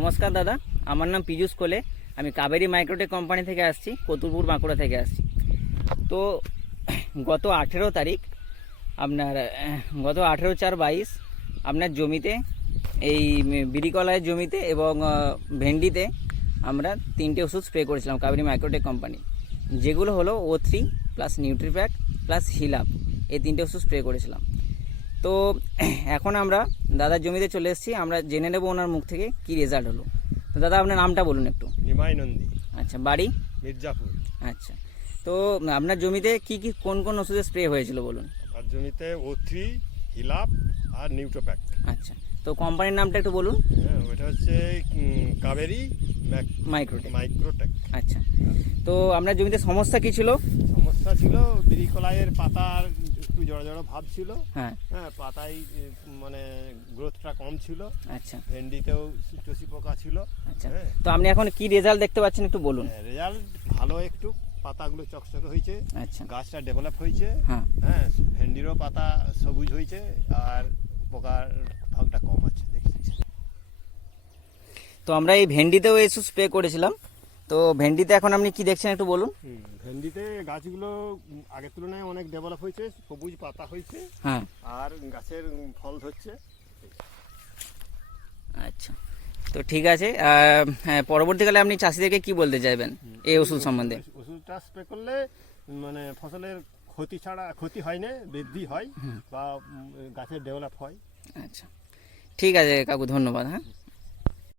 নমস্কার দাদা, আমার নাম পীযূষ কোলে। আমি কাবেরী মাইক্রোটেক কোম্পানি থেকে আসছি, কতুলপুর বাঁকুড়া থেকে আসছি। তো গত 18 তারিখ আপনার গত 18/4/22 আপনার জমিতে এই বিরিকলায়ের জমিতে এবং ভেন্ডিতে আমরা 3টে ওষুধ স্প্রে করেছিলাম কাবেরী মাইক্রোটেক কোম্পানি, যেগুলো হলো O3 প্লাস নিউট্রিপ্যাক প্লাস হিলাপ। এই 3টে ওষুধ স্প্রে করেছিলাম। তো এখন আমরা দাদার জমিতে চলে এসেছি, আমরা জেনে নেব ওনার মুখ থেকে কি রেজাল্ট হলো। তো দাদা আপনার নামটা বলুন একটু। নিমাই নন্দী। আচ্ছা, বাড়ি? মির্জাপুর। আচ্ছা, তো আপনার জমিতে কি কি কোন কোন ওষুধের স্প্রে হয়েছিল বলুন। আর জমিতে O3, হিলাপ আর নিউট্রোপ্যাক। আচ্ছা, তো কোম্পানির নামটা একটু বলুন। হ্যাঁ, ওটা হচ্ছে কাবেরী মাইক্রোটেক। আচ্ছা, তো আপনার জমিতে সমস্যা কি ছিল? সমস্যা ছিল বিরিকলাইয়ের পাতার একটু জড়ো জড়ো ভাব ছিল। হ্যাঁ, পাতায় মানে গ্রোথটা কম ছিল। আচ্ছা, ভেন্ডিতেও টসি পোকা ছিল। আচ্ছা, তো আপনি এখন কি রেজাল্ট দেখতে পাচ্ছেন একটু বলুন। রেজাল্ট ভালো, একটু পাতাগুলো চকচকে হয়েছে। আচ্ছা, গাছটা ডেভেলপ হয়েছে। হ্যাঁ, ভেন্ডিরও পাতা সবুজ হয়েছে আর পোকার ভাগটা কম আছে দেখছি। তো আমরা এই ভেন্ডিতেও এই স্প্রে করেছিলাম। তো ভেন্ডিতে এখন আপনি কি দেখছেন একটু বলুন। ভেন্ডিতে গাছগুলো আগের তুলনায় অনেক ডেভেলপ হয়েছে, সবুজ পাতা হয়েছে। হ্যাঁ, আর গাছের ফল ধরছে। আচ্ছা, তো ঠিক আছে। পরবর্তীকালে আপনি চাষিদেরকে কি বলতে চাইবেন এই ওষুধ সম্বন্ধে? ওষুধটা স্প্রে করলে মানে ফসলের ক্ষতি হয় না, বৃদ্ধি হয় বা গাছের ডেভেলপ হয়। আচ্ছা, ঠিক আছে কাকু, ধন্যবাদ। হ্যাঁ।